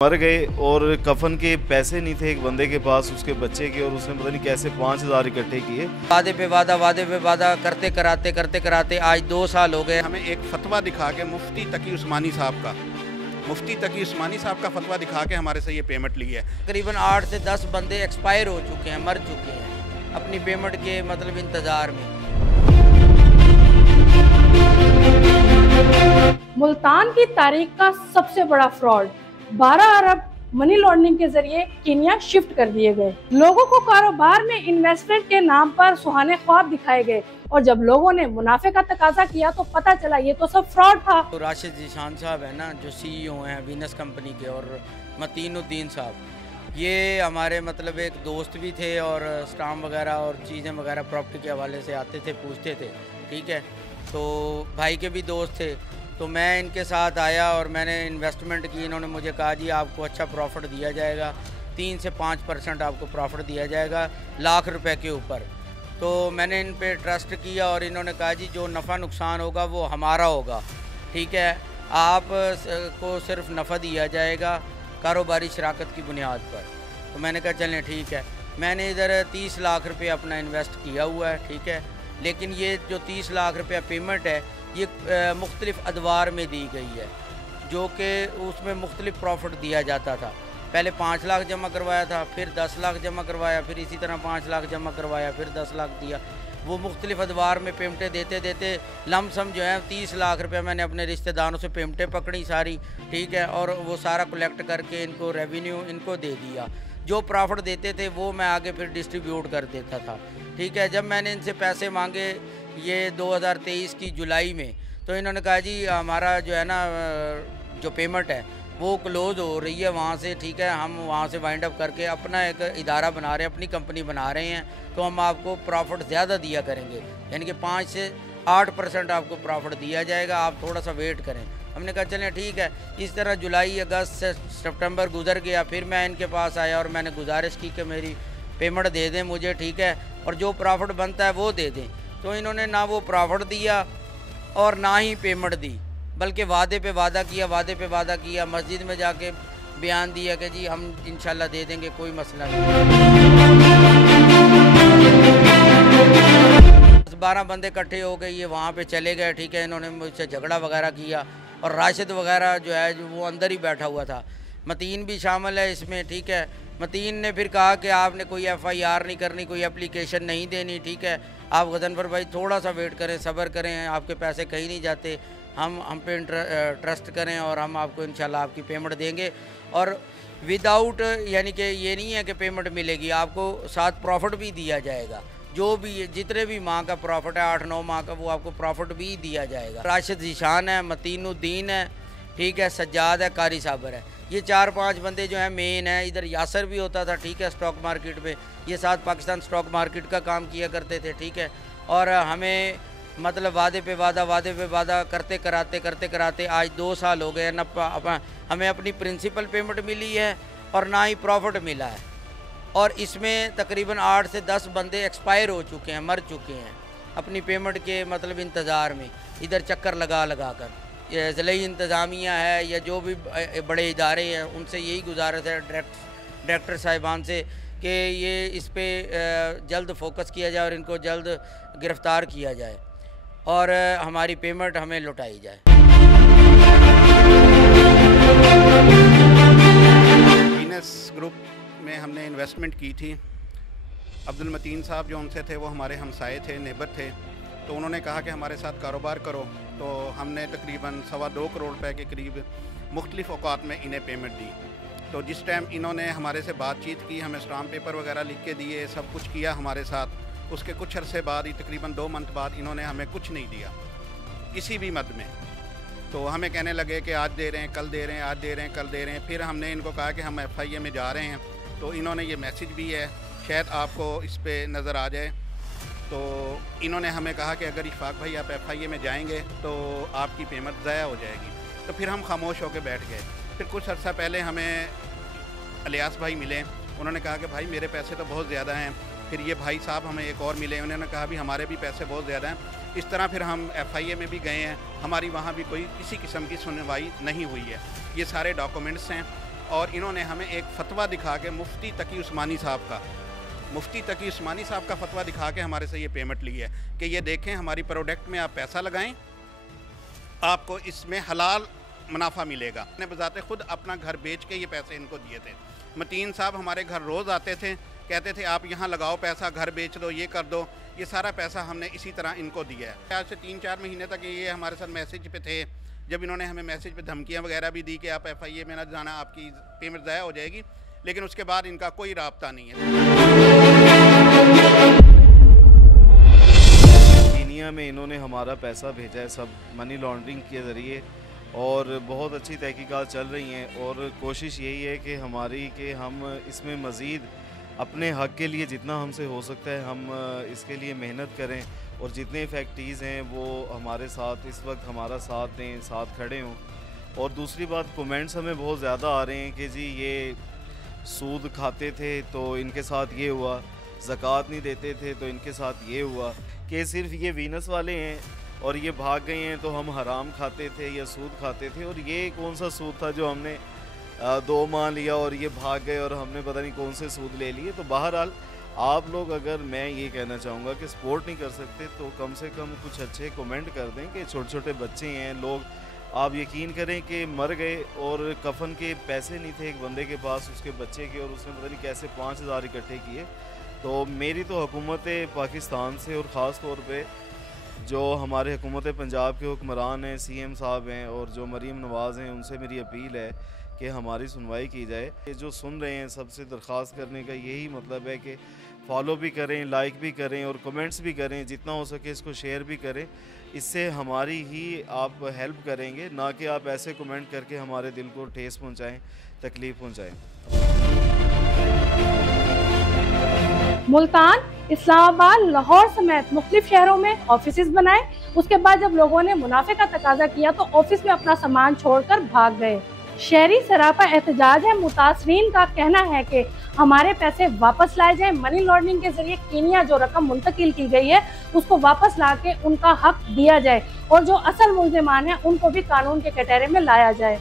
मर गए और कफन के पैसे नहीं थे एक बंदे के पास उसके बच्चे के, और उसने पता नहीं कैसे 5,000 इकट्ठे किए। वादे पे वादा करते कराते आज 2 साल हो गए। हमें एक फतवा दिखा के मुफ्ती तकी उस्मानी साहब का फतवा दिखा के हमारे से ये पेमेंट ली है। तकरीबन 8 से 10 बंदे एक्सपायर हो चुके हैं, मर चुके हैं अपनी पेमेंट के मतलब इंतज़ार में। मुल्तान की तारीख का सबसे बड़ा फ्रॉड, 12 अरब मनी लॉन्ड्रिंग के जरिए केन्या शिफ्ट कर दिए गए। लोगों को कारोबार में इन्वेस्टमेंट के नाम पर सुहाने ख्वाब दिखाए गए और जब लोगों ने मुनाफे का तकाजा किया तो पता चला ये तो सब फ्रॉड था। तो राशिद जीशान साहब है ना, जो CEO हैं वीनस कंपनी के, और मतीनुद्दीन साहब, ये हमारे मतलब एक दोस्त भी थे और स्टाम्प वगैरह और चीज़ें वगैरह प्रॉपर्टी के हवाले से आते थे, पूछते थे, ठीक है। तो भाई के भी दोस्त थे, तो मैं इनके साथ आया और मैंने इन्वेस्टमेंट की। इन्होंने मुझे कहा जी आपको अच्छा प्रॉफिट दिया जाएगा, 3 से 5% आपको प्रॉफिट दिया जाएगा लाख रुपए के ऊपर। तो मैंने इन पे ट्रस्ट किया और इन्होंने कहा जी जो नफ़ा नुकसान होगा वो हमारा होगा, ठीक है, आप को सिर्फ नफ़ा दिया जाएगा कारोबारी शराकत की बुनियाद पर। तो मैंने कहा चलें ठीक है। मैंने इधर 30 लाख रुपये अपना इन्वेस्ट किया हुआ है, ठीक है, लेकिन ये जो 30 लाख रुपया पेमेंट है ये मुख्तलिफ़ अदवार में दी गई है, जो कि उसमें मुख्तलिफ़ प्रॉफिट दिया जाता था। पहले 5 लाख जमा करवाया था, फिर 10 लाख जमा करवाया, फिर इसी तरह 5 लाख जमा करवाया, फिर 10 लाख दिया। वो मुख्तलिफ़ अदवार में पेमेंटें देते देते लमसम जो है 30 लाख रुपये मैंने अपने रिश्तेदारों से पेमेंटें पकड़ी सारी, ठीक है, और वो सारा कलेक्ट करके इनको रेवेन्यू इनको दे दिया। जो प्रॉफिट देते थे वो मैं आगे फिर डिस्ट्रीब्यूट कर देता था, ठीक है। जब मैंने इनसे पैसे मांगे ये 2023 की जुलाई में, तो इन्होंने कहा जी हमारा जो है ना जो पेमेंट है वो क्लोज़ हो रही है वहाँ से, ठीक है, हम वहाँ से वाइंड अप करके अपना एक इदारा बना रहे हैं, अपनी कंपनी बना रहे हैं, तो हम आपको प्रॉफिट ज़्यादा दिया करेंगे, यानी कि 5 से 8% आपको प्रॉफिट दिया जाएगा, आप थोड़ा सा वेट करें। हमने कहा चलें ठीक है। इस तरह जुलाई, अगस्त से सितंबर गुजर गया। फिर मैं इनके पास आया और मैंने गुजारिश की कि मेरी पेमेंट दे दें मुझे, ठीक है, और जो प्रॉफिट बनता है वो दे दें। तो इन्होंने ना वो प्रॉफिट दिया और ना ही पेमेंट दी, बल्कि वादे पे वादा किया, मस्जिद में जाके बयान दिया कि जी हम इंशाल्लाह दे देंगे, कोई मसला नहीं। 12 बंदे इकट्ठे हो गए, ये वहाँ पे चले गए, ठीक है। इन्होंने मुझसे झगड़ा वगैरह किया और राशिद वगैरह जो है जो वो अंदर ही बैठा हुआ था। मतीन भी शामिल है इसमें, ठीक है। मतीन ने फिर कहा कि आपने कोई FIR नहीं करनी, कोई एप्लीकेशन नहीं देनी, ठीक है, आप गजनफर भाई थोड़ा सा वेट करें, सब्र करें, आपके पैसे कहीं नहीं जाते, हम पे ट्रस्ट करें और हम आपको इंशाल्लाह आपकी पेमेंट देंगे। और विदाउट, यानी कि ये नहीं है कि पेमेंट मिलेगी, आपको साथ प्रॉफिट भी दिया जाएगा, जो भी जितने भी माह का प्रॉफिट है 8-9 माह का, वो आपको प्रॉफिट भी दिया जाएगा। राशिद जीशान है, मतीनुद्दीन है, ठीक है, सज्जाद है, कारी साबर है, ये 4-5 बंदे जो हैं मेन है। इधर यासर भी होता था, ठीक है, स्टॉक मार्केट में, ये साथ पाकिस्तान स्टॉक मार्केट का काम किया करते थे, ठीक है। और हमें मतलब वादे पे वादा करते कराते आज 2 साल हो गए, न हमें अपनी प्रिंसिपल पेमेंट मिली है और ना ही प्रॉफिट मिला है। और इसमें तकरीबन 8 से 10 बंदे एक्सपायर हो चुके हैं, मर चुके हैं अपनी पेमेंट के मतलब इंतज़ार में, इधर चक्कर लगा कर। ये ज़िले इंतज़ामिया है या जो भी बड़े इदारे हैं, उनसे यही गुजारिश है डायरेक्टर साहिबान से कि ये इस पे जल्द फोकस किया जाए और इनको जल्द गिरफ़्तार किया जाए और हमारी पेमेंट हमें लौटाई जाए। वीनस ग्रुप में हमने इन्वेस्टमेंट की थी। अब्दुल मतीन साहब जो उनसे थे वो हमारे हमसाए थे, नेबर थे, तो उन्होंने कहा कि हमारे साथ कारोबार करो। तो हमने तकरीबन 2.25 करोड़ रुपए के करीब मुख्तलिफ़ औकात में इन्हें पेमेंट दी। तो जिस टाइम इन्होंने हमारे से बातचीत की, हमें स्टाम्प पेपर वगैरह लिख के दिए, सब कुछ किया हमारे साथ, उसके कुछ अरसे बाद ही तकरीबन 2 मंथ बाद इन्होंने हमें कुछ नहीं दिया किसी भी मद में। तो हमें कहने लगे कि आज दे रहे हैं, कल दे रहे हैं, आज दे रहे हैं, कल दे रहे हैं। फिर हमने इनको कहा कि हम FIA में जा रहे हैं, तो इन्होंने ये मैसेज भी है, शायद आपको इस पर नज़र आ जाए। तो इन्होंने हमें कहा कि अगर इशफाक भाई आप FIA में जाएंगे तो आपकी पेमेंट ज़ाया हो जाएगी। तो फिर हम खामोश होकर बैठ गए। फिर कुछ अर्सा पहले हमें अलियास भाई मिले, उन्होंने कहा कि भाई मेरे पैसे तो बहुत ज़्यादा हैं। फिर ये भाई साहब हमें एक और मिले, उन्होंने कहा भी हमारे भी पैसे बहुत ज़्यादा हैं। इस तरह फिर हम FIA में भी गए हैं, हमारी वहाँ भी कोई किसी किस्म की सुनवाई नहीं हुई है। ये सारे डॉक्यूमेंट्स हैं और इन्होंने हमें एक फ़तवा दिखा के मुफ्ती तकी उस्मानी साहब का फ़तवा दिखा के हमारे से ये पेमेंट ली है कि ये देखें हमारी प्रोडक्ट में आप पैसा लगाएं, आपको इसमें हलाल मुनाफा मिलेगा। मैंने बजाते खुद अपना घर बेच के ये पैसे इनको दिए थे। मतीन साहब हमारे घर रोज़ आते थे, कहते थे आप यहाँ लगाओ पैसा, घर बेच दो, ये कर दो। ये सारा पैसा हमने इसी तरह इनको दिया है। आज से 3-4 महीने तक ये हमारे साथ मैसेज पे थे। जब इन्होंने हमें मैसेज पे धमकियाँ वगैरह भी दी कि आप FIA में ना जाना, आपकी पेमेंट ज़ाया हो जाएगी, लेकिन उसके बाद इनका कोई राब्ता नहीं है। कीनिया में इन्होंने हमारा पैसा भेजा है सब मनी लॉन्ड्रिंग के ज़रिए, और बहुत अच्छी तहकीकात चल रही हैं, और कोशिश यही है कि हमारी कि हम इसमें मज़ीद अपने हक़ के लिए जितना हमसे हो सकता है हम इसके लिए मेहनत करें, और जितने फैक्ट्रीज़ हैं वो हमारे साथ इस वक्त हमारा साथ दें, साथ खड़े हों। और दूसरी बात, कमेंट्स हमें बहुत ज़्यादा आ रहे हैं कि जी ये सूद खाते थे तो इनके साथ ये हुआ, ज़कात नहीं देते थे तो इनके साथ ये हुआ, कि सिर्फ ये वीनस वाले हैं और ये भाग गए हैं तो हम हराम खाते थे या सूद खाते थे। और ये कौन सा सूद था जो हमने 2 माह लिया और ये भाग गए और हमने पता नहीं कौन से सूद ले लिए। तो बहरहाल आप लोग, अगर मैं ये कहना चाहूँगा कि सपोर्ट नहीं कर सकते तो कम से कम कुछ अच्छे कमेंट कर दें कि छोटे छोटे बच्चे हैं लोग, आप यकीन करें कि मर गए और कफन के पैसे नहीं थे एक बंदे के पास उसके बच्चे के, और उसने पता नहीं कैसे 5000 इकट्ठे किए। तो मेरी तो हुकूमत पाकिस्तान से और ख़ास तौर पे जो हमारे हुकूमत पंजाब के हुक्मरान हैं, CM साहब हैं और जो मरीम नवाज़ हैं, उनसे मेरी अपील है कि हमारी सुनवाई की जाए। ये जो सुन रहे हैं सबसे दरख्वास्त करने का यही मतलब है कि फॉलो भी करें, लाइक भी करें और कमेंट्स भी करें, जितना हो सके इसको शेयर भी करें। इससे हमारी ही आप हेल्प करेंगे, ना कि आप ऐसे कमेंट करके हमारे दिल को ठेस पहुंचाएं, तकलीफ़ पहुंचाएं। मुल्तान, इस्लामाबाद, लाहौर समेत मुख्तलिफ शहरों में ऑफिसेज बनाए। उसके बाद जब लोगों ने मुनाफे का तकाजा किया तो ऑफिस में अपना सामान छोड़कर भाग गए। शहरी सरापा एहतजाज है। मुतासरीन का कहना है कि हमारे पैसे वापस लाए जाएं, मनी लॉन्ड्रिंग के जरिए कीनिया जो रकम मुंतकिल की गई है उसको वापस ला के उनका हक दिया जाए, और जो असल मुल्जिमान हैं उनको भी कानून के कटहरे में लाया जाए।